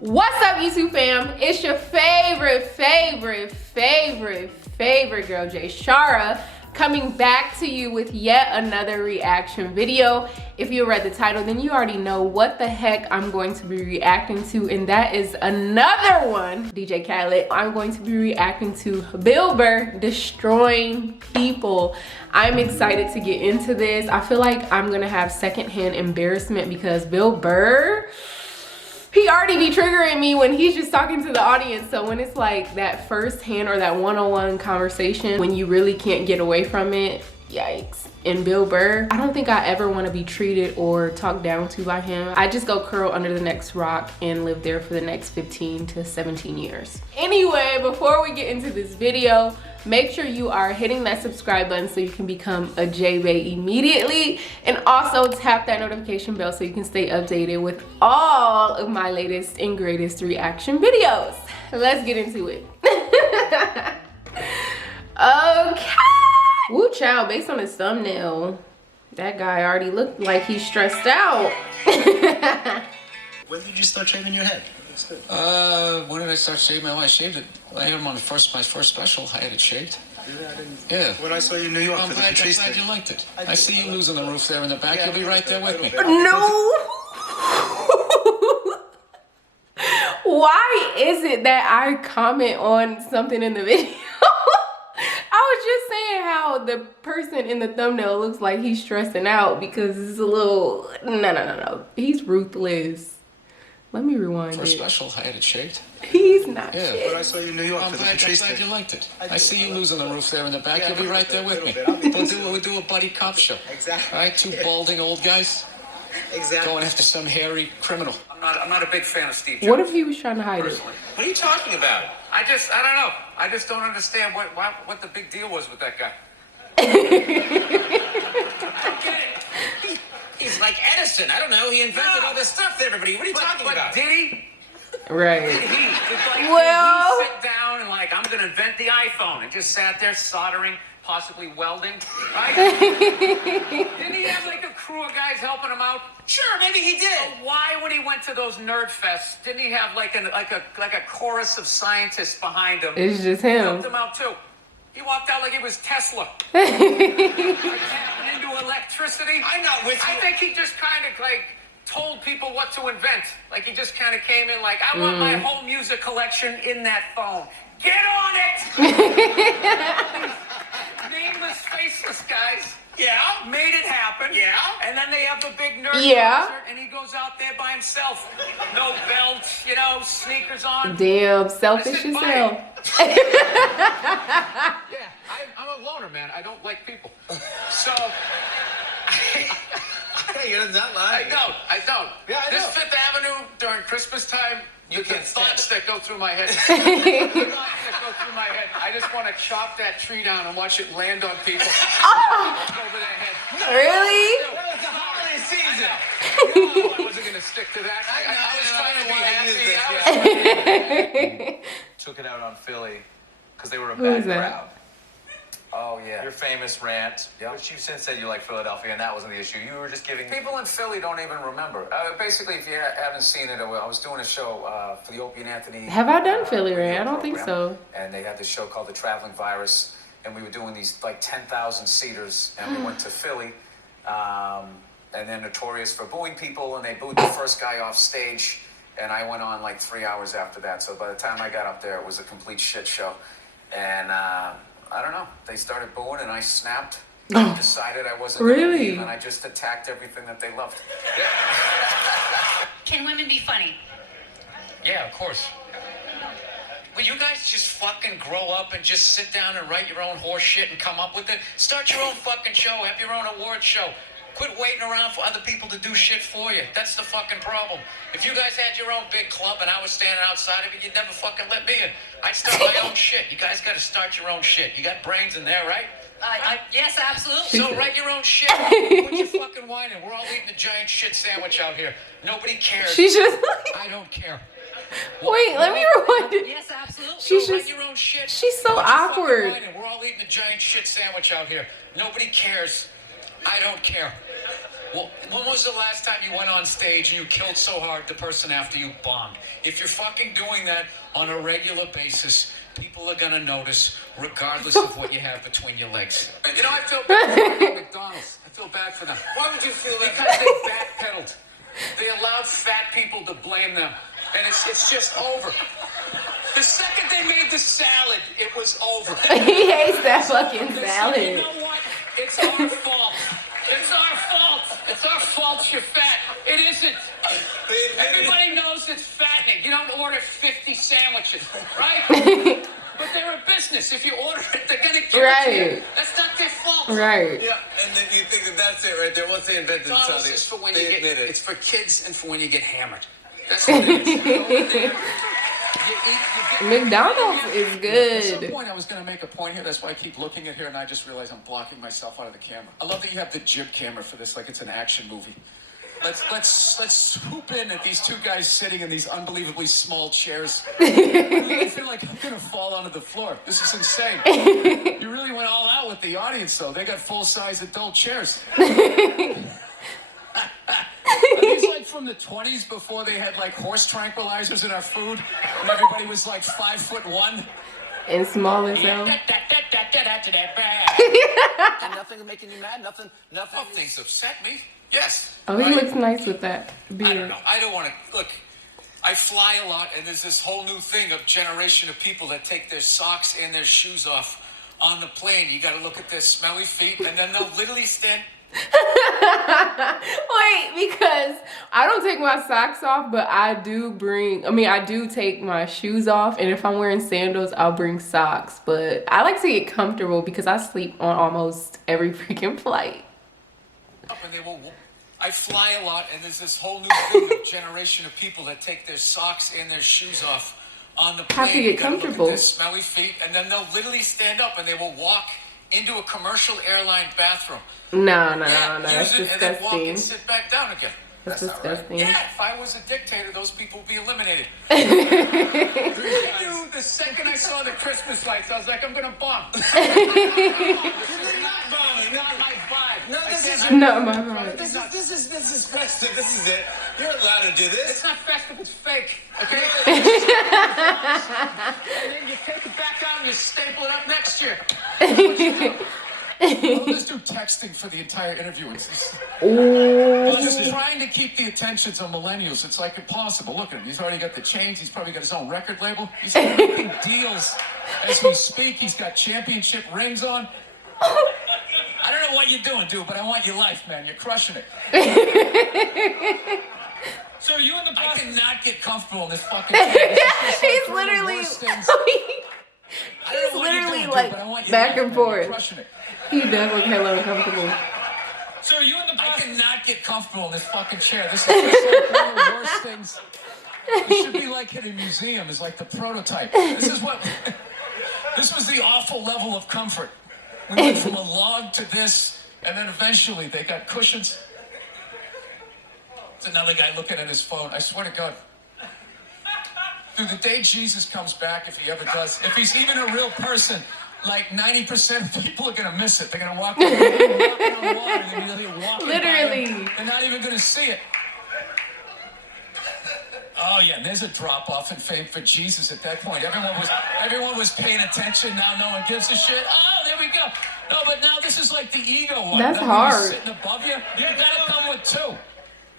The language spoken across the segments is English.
What's up, YouTube fam? It's your favorite girl, Jay Shara, coming back to you with yet another reaction video. If you read the title, then you already know what the heck I'm going to be reacting to, and that is another one, DJ Khaled. I'm going to be reacting to Burr destroying people. I'm excited to get into this. I feel like I'm gonna have secondhand embarrassment because Burr, he already be triggering me when he's just talking to the audience. So when it's like that first hand or that one-on-one conversation, when you really can't get away from it, yikes. And Burr, I don't think I ever want to be treated or talked down to by him. I just go curl under the next rock and live there for the next 15 to 17 years. Anyway, before we get into this video, make sure you are hitting that subscribe button so you can become a Jay Baes immediately, and also tap that notification bell so you can stay updated with all of my latest and greatest reaction videos. Let's get into it. Okay. Woo child, based on his thumbnail, that guy already looked like he's stressed out. When did you start shaving your head? When did I start shaving? I shaved it. I had my first special. I had it shaved. Yeah. When I saw you in New York, I'm glad you liked it. I see you losing the roof there in the back. You'll be right there with me. No. Why is it that I comment on something in the video? I was just saying how the person in the thumbnail looks like he's stressing out because it's a little, no. He's ruthless. Let me rewind First it. special, I had it shaved. He's not Yeah. shit. When I saw you in New York, I'm glad you liked it. I see you losing the roof there in the back. You'll be right there with me. We'll do a buddy cop show. Exactly. All right, two balding old guys Exactly. going after some hairy criminal. I'm not a big fan of Steve Jobs. What if he was trying to hide it? What are you talking about? I don't know. I just don't understand what the big deal was with that guy. I don't get it. He's like Edison. I don't know. He invented all this stuff to everybody. What are you talking about? Did he? Right. Did he? Well, Did he sit down and like, I'm going to invent the iPhone, and just sat there soldering, possibly welding, right? Didn't he have like a crew of guys helping him out? Sure, maybe he did. So why, when he went to those nerd fests, didn't he have like a chorus of scientists behind him? It's just Who him. helped him out too. He walked out like he was Tesla. Like tapping into electricity. I'm not with you. I think he just kind of like told people what to invent. Like he just kind of came in like, I want my whole music collection in that phone. Get on it! Nameless, faceless guys. Yeah. Made it happen. Yeah. And then they have the big nerd concert, and he goes out there by himself. No belt, sneakers on. Damn, selfish as hell. Yeah, I'm a loner, man. I don't like people. So, Hey, you're not lying. I don't. Yeah, I know. This Fifth Avenue during Christmas time, the thoughts that go through my head. I just want to chop that tree down and watch it land on people. Over their head. Really? It's the holiday season. No, I wasn't going to stick to that. I was trying to be happy. Took it out on Philly because they were a Who is bad that? crowd. Oh, yeah. Your famous rant, which you since said you like Philadelphia, and that wasn't the issue. You were just giving... People in Philly don't even remember. Basically, if you haven't seen it, I was doing a show for the Opie and Anthony. Have I done Philly Rant? radio I don't think program, so. And they had this show called The Traveling Virus, and we were doing these like 10,000 seaters, and we went to Philly, and they're notorious for booing people, and they booed the first guy off stage, and I went on like 3 hours after that. So by the time I got up there, it was a complete shit show, and I don't know. They started booing, and I snapped. I decided I wasn't going to Really? leave, and I just attacked everything that they loved. Can women be funny? Yeah, of course. Will you guys just fucking grow up and just sit down and write your own horse shit and come up with it? Start your own fucking show. Have your own award show. Quit waiting around for other people to do shit for you. That's the fucking problem. If you guys had your own big club and I was standing outside of it, you'd never fucking let me in. I'd start my own shit. You guys got to start your own shit. You got brains in there, right? Yes, absolutely. So write your own shit. Put your fucking wine in. We're all eating a giant shit sandwich out here. Nobody cares. She's just I don't care. Wait, let me rewind it. Yes, absolutely. She's You'll just, write your own shit. she's so Why don't you fucking awkward. write it? We're all eating a giant shit sandwich out here. Nobody cares. I don't care. Well, when was the last time you went on stage and you killed so hard the person after you bombed? If you're fucking doing that on a regular basis, people are gonna notice, regardless of what you have between your legs. You know, I feel bad for McDonald's. I feel bad for them. Why would you feel that? Because they backpedaled. They allowed fat people to blame them, and it's just over. The second they made the salad, it was over. He hates that fucking You salad. know what? It's our fault. It's our fault. It's our fault you're fat. It isn't. Everybody knows it's fattening. You don't order 50 sandwiches, right? But they're a business. If you order it, they're gonna give it to you. That's not their fault. Right. Yeah, and then you think that's it right there. Once they invented the McDonald's salad, is for when they you admit get. it. It's for kids and for when you get hammered. That's what it is. You go in there, you eat, you get. McDonald's is At some good. point, I was going to make a point here. That's why I keep looking at here, and I just realized I'm blocking myself out of the camera. I love that you have the jib camera for this, like it's an action movie. Let's swoop in at these two guys sitting in these unbelievably small chairs. I really feel like I'm gonna fall onto the floor. This is insane. You really went all out with the audience, though. They got full-size adult chairs. Are these like from the 20s before they had like horse tranquilizers in our food, and everybody was like 5'1"? And small as hell. And nothing making you mad. Nothing. Oh, things upset me. Yes. Oh, he right? looks nice with that beard. I don't know. I don't want to look. I fly a lot, and there's this whole new thing of generation of people that take their socks and their shoes off on the plane. You got to look at their smelly feet, and then they'll literally stand. Wait, because I don't take my socks off, but I do take my shoes off, and if I'm wearing sandals, I'll bring socks. But I like to get comfortable because I sleep on almost every freaking flight. And they will. I fly a lot, and there's this whole new thing of generation of people that take their socks and their shoes off on the plane. Have to get You gotta comfortable. Look at their smelly feet, and then they'll literally stand up and they will walk into a commercial airline bathroom. No, Use that's it, and then walk disgusting. and sit back down again. That's disgusting. Yeah, if I was a dictator, those people would be eliminated. I knew the second I saw the Christmas lights, I was like, I'm gonna bomb. This is not bombing, not my vibe. No, this is Not my vibe. This is festive. This is it. You're allowed to do this. It's not festive, it's fake. Okay? And then you take it back out and you staple it up next year. That's what you do. I'll just do texting for the entire interview. It's just trying to keep the attentions of millennials. It's like impossible. Look at him. He's already got the chains. He's probably got his own record label. He's making deals as we speak. He's got championship rings on. I don't know what you're doing, dude, but I want your life, man. You're crushing it. So you in the process? I cannot get comfortable in this fucking chair. He's literally, he's literally like back and forth. He does look hella uncomfortable. So are you in the process? I cannot get comfortable in this fucking chair. This is like one of the worst things. It should be like in a museum. It's like the prototype. This was the awful level of comfort. We went from a log to this, and then eventually they got cushions. It's another guy looking at his phone. I swear to God. Dude, the day Jesus comes back, if he ever does, if he's even a real person, like 90% of people are gonna miss it. They're gonna walk on water. They're gonna walk Literally. They're not even gonna see it. Oh yeah, and there's a drop off in fame for Jesus at that point. Everyone was paying attention. Now no one gives a shit. Oh, there we go. No, but now this is like the ego one. That's That hard. one's sitting above you. You gotta come with two.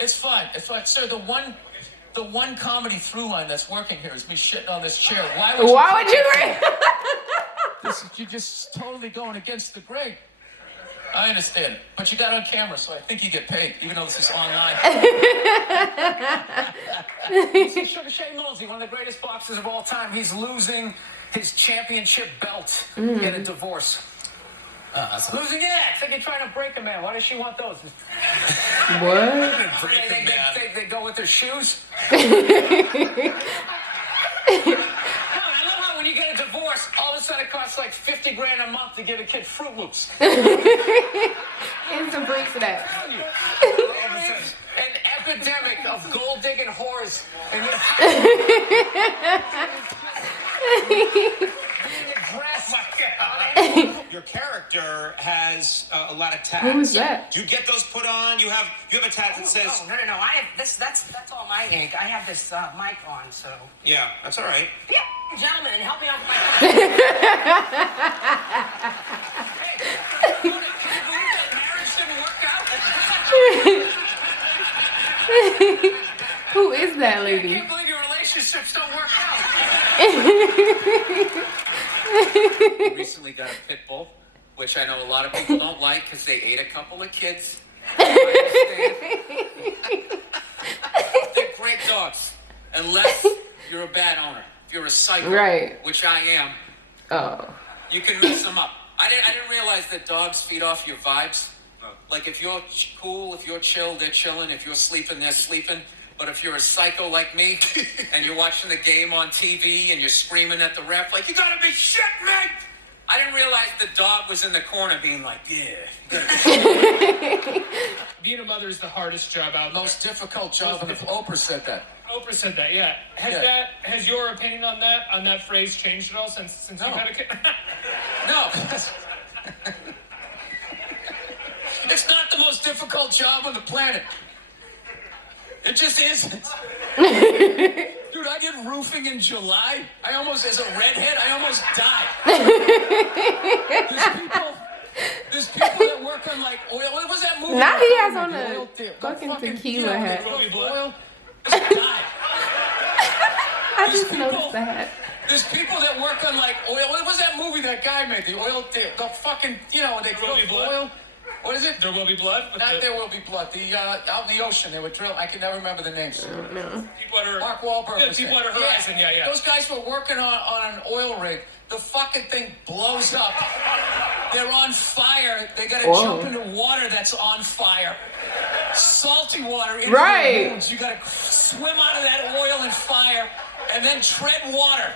It's fine. It's fine, sir. The one comedy through line that's working here is me shitting on this chair. Why would you? You're just totally going against the grain. I understand, but you got on camera, so I think you get paid, even though this is online. This is Sugar Shane Mosley, one of the greatest boxers of all time. He's losing his championship belt in a divorce. Losing, yeah. It's like you're trying to break a man. Why does she want those? What? They go with their shoes. I love how when you get a divorce, all of a sudden it costs like 50 grand a month to give a kid Fruit Loops. And some fruit snacks. There is an epidemic of gold digging whores. And Your character has a lot of tats. Who is that? Do you get those put on? You have a tat that says. Oh, no. I have this. That's all my ink. I have this mic on, so. Yeah, that's all right. Yeah, gentlemen, help me out with my. Hey, can you believe that marriage didn't work out? Who is that I lady? can't believe your relationships don't work out. Recently got a pit bull, which I know a lot of people don't like because they ate a couple of kids. I understand. They're great dogs, unless you're a bad owner. If you're a psycho, Right. which I am, Oh. you can mess them up. I didn't realize that dogs feed off your vibes. Like if you're cool, if you're chill, they're chilling. If you're sleeping, they're sleeping. But if you're a psycho like me, and you're watching the game on TV and you're screaming at the ref like, you gotta be shit, man! I didn't realize the dog was in the corner being like, yeah, you gotta be shit. Being a mother is the hardest job out there. Most difficult job, and if Oprah said that. Oprah said that, yeah. Has your opinion on that phrase changed at all since No. you've had a kid? No. It's not the most difficult job on the planet. It just isn't. Dude, I did roofing in July. I almost, as a redhead, I almost died. There's people that work on like oil. What was that movie? Now he has The on oil a thing. fucking Fucking, tequila hat. they put oil. Just died. I just noticed that. There's people that work on like oil. What was that movie that guy made? The oil, the fucking, they Will Be drill Blood? oil. What is it? There will be blood. Not There Will Be Blood. The out in the ocean, they would drill. I can never remember the names. No. Deepwater. Mark Wahlberg. Yeah, was Deepwater there. Horizon. Yeah. Those guys were working on an oil rig. The fucking thing blows up. They're on fire. They gotta Whoa. jump into water that's on fire. Salty water into Right. their wounds. You gotta swim out of that oil and fire, and then tread water.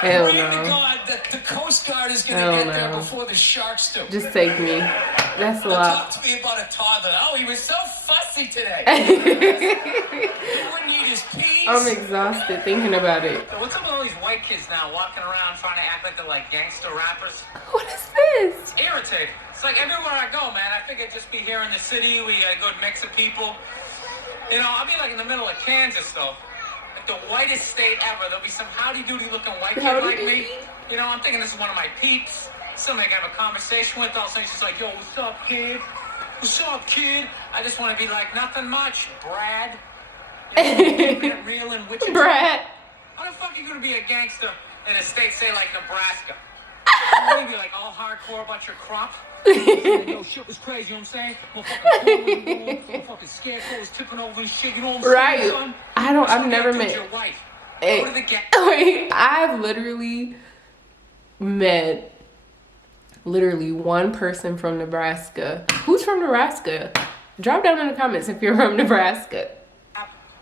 Hell Pray to no. God that the Coast Guard is gonna Hell get there no. before the sharks do. Just take me. That's a Talk lot. to me about a toddler. Oh, he was so fussy today. He wouldn't eat his peas. I'm exhausted thinking about it. What's up with all these white kids now walking around trying to act like they're like gangster rappers? What is this? It's irritating. It's like everywhere I go, man. I figure just be here in the city. We got a good mix of people. You know, I'll be like in the middle of Kansas, though. Like the whitest state ever. There'll be some howdy-doody looking white kid like me. You know, I'm thinking this is one of my peeps. Somebody I can have a conversation with. All of a sudden she's like, yo, what's up, kid? What's up, kid? I just want to be like, nothing much, Brad. You know, keeping it real in Wichita. Brad. How the fuck are you gonna be a gangster in a state, say like Nebraska? You're gonna be like all hardcore about your crop? Yo, shit was crazy, you know what I'm saying? Motherfucking scarecrows tipping over and shit, you know what I'm Right. saying, son? I've never met. You're white. Hey, Go to the wait, I've literally met one person from Nebraska. Who's from Nebraska? Drop down in the comments if you're from Nebraska.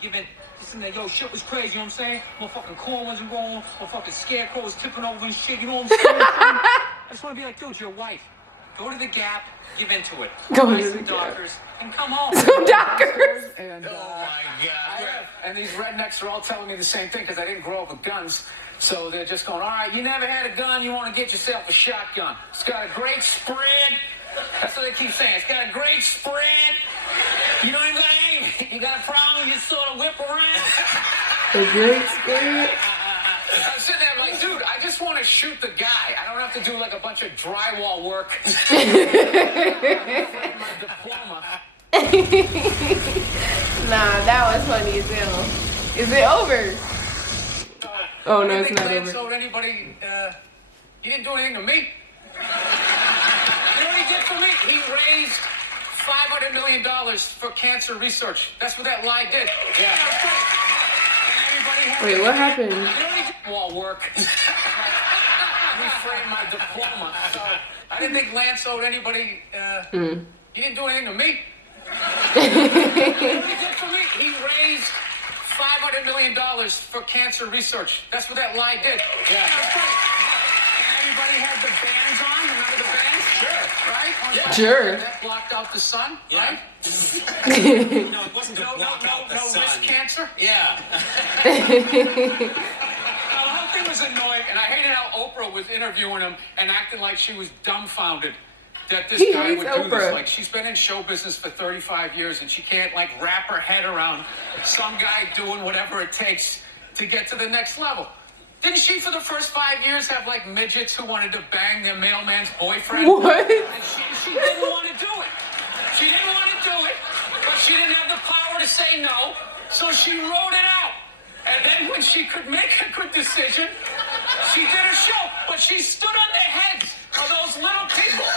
Giving, listen to yo, shit was crazy, you know what I'm saying? Motherfucking corn wasn't growing, motherfucking scarecrows tipping over and shit, you know what I'm saying, son? I just wanna be like, dude, you're white. Go to the Gap, give into it. Go Buy to some the Gap. Dockers, and come home. Some Dockers. And, Oh my God. and these rednecks are all telling me the same thing because I didn't grow up with guns. So they're just going, all right, you never had a gun, you want to get yourself a shotgun. It's got a great spread. That's what they keep saying. It's got a great spread. You don't even got to aim. You got a problem, you just sort of whip around. The great spirit. I'm sitting there like, dude, I just want to shoot the guy. I don't have to do like a bunch of drywall work. My diploma. Nah, that was funny as hell. Is it over? Oh no, it's not over. Told anybody, he didn't do anything to me. You know what he did for me? He raised $500 million for cancer research. That's what that lie did. Yeah. Wait, what happened? You know what he did? Wall work. Reframe my diploma. So I didn't think Lance owed anybody. He didn't do anything to me. You know what he did for me? He raised $500 million for cancer research. That's what that lie did. Yeah. everybody had the bands on. Remember the bands? Sure. Right? Yeah. Sure. That blocked out the sun, Yeah. right? No, it wasn't to block out the no sun. wrist cancer. Yeah. The whole thing was annoying, and I hated how Oprah was interviewing him and acting like she was dumbfounded that this He guy hates would do Oprah. this. Like, she's been in show business for 35 years, and she can't, like, wrap her head around some guy doing whatever it takes to get to the next level. Didn't she, for the first 5 years, have, like, midgets who wanted to bang their mailman's boyfriend? What? And she didn't want to do it. She didn't want to do it, but she didn't have the power to say no, so she wrote it out. And then when she could make a good decision, she did a show. But she stood on the heads of those little people.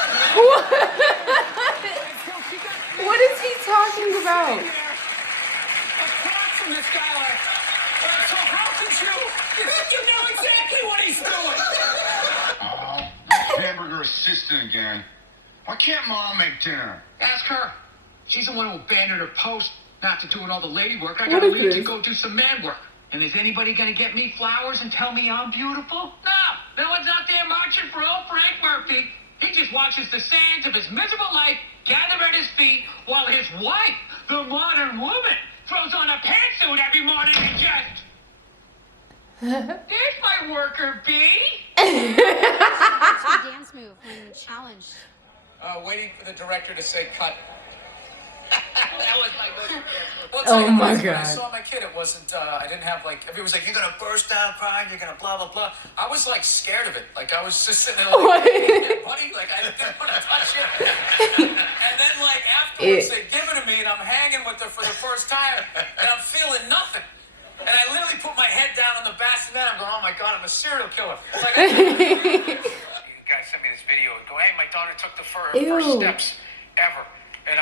What is he talking about? Apart from this guy, like, so how could you? You think you know exactly what he's doing. Oh, hamburger assistant again. Why can't Mom make dinner? Ask her. She's the one who abandoned her post not to doing all the lady work. I What gotta is leave to this? go do some man work. And is anybody gonna get me flowers and tell me I'm beautiful? No one's out there marching for old Frank Murphy. He just watches the sands of his miserable life gather at his feet while his wife, the modern woman, throws on a pantsuit every morning and just... There's my worker bee. What's your dance move when challenged? Waiting for the director to say cut. That was my good. Well, Oh my When I God. saw my kid, it wasn't. I didn't have like. Everyone was like, "You're gonna burst out crying. You're gonna blah blah blah." I was like scared of it. Like I was just sitting there like, "Yeah, buddy," like I didn't want to touch it. And then like afterwards, they give it to me, and I'm hanging with her for the first time, and I'm feeling nothing. And I literally put my head down on the bassinet. I'm going, "Oh my God, I'm a serial killer." Like, you guys sent me this video and go, "Hey, my daughter took the first Ew. steps ever." And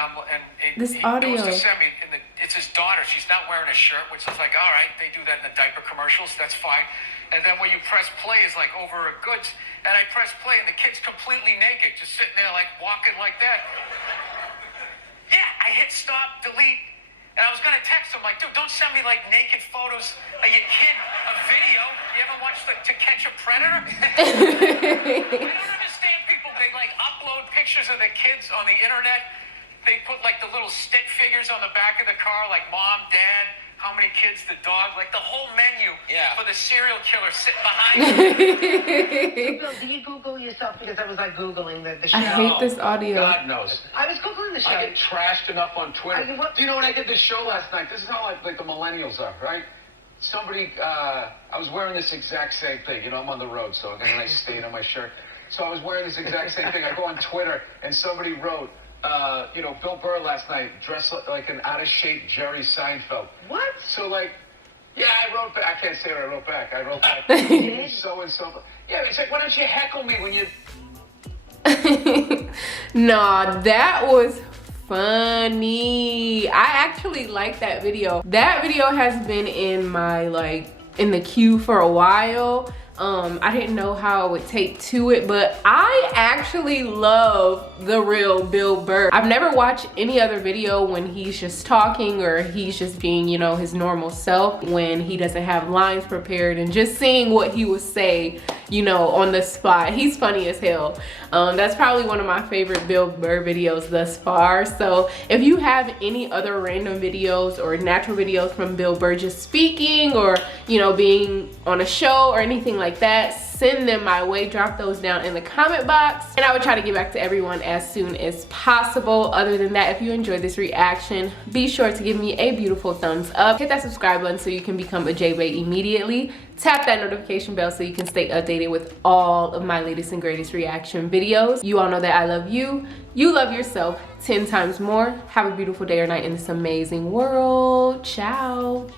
This he audio. goes to send me, and it's his daughter. She's not wearing a shirt, which is like, all right, they do that in the diaper commercials. That's fine. And then when you press play, is like over her goods. And I press play, and the kid's completely naked, just sitting there like walking like that. Yeah, I hit stop, delete. And I was gonna text him like, dude, don't send me like naked photos of your kid, a video. You ever watch To Catch a Predator? I don't understand people. They like upload pictures of their kids on the internet. They put like the little stick figures on the back of the car, like mom, dad, how many kids, the dog, like the whole menu for the serial killer sitting behind you. Bill, do you Google yourself? Because I was like Googling the show. I hate this audio. God knows. I was Googling the show. I get trashed enough on Twitter. Do you know when I did this show last night? This is how like the millennials are, right? Somebody, I was wearing this exact same thing. You know, I'm on the road, so I got a nice stain on my shirt. So I was wearing this exact same thing. I go on Twitter, and somebody wrote, Bill Burr last night dressed like an out-of-shape Jerry Seinfeld. What? So like, yeah, I wrote back. I can't say what I wrote back. I wrote back. So and so. Yeah, it's like, why don't you heckle me when you? Nah, that was funny. I actually like that video. That video has been in my in the queue for a while. I didn't know how I would take to it, but I actually love the real Bill Burr. I've never watched any other video when he's just talking or he's just being, you know, his normal self, when he doesn't have lines prepared, and just seeing what he would say, you know, on the spot. He's funny as hell. That's probably one of my favorite Bill Burr videos thus far. So if you have any other random videos or natural videos from Bill Burr just speaking, or, you know, being on a show or anything like that, send them my way. Drop those down in the comment box, and I would try to get back to everyone as soon as possible. Other than that, if you enjoyed this reaction, be sure to give me a beautiful thumbs up. Hit that subscribe button so you can become a Jay Baes immediately. Tap that notification bell so you can stay updated with all of my latest and greatest reaction videos. You all know that I love you. You love yourself 10 times more. Have a beautiful day or night in this amazing world. Ciao.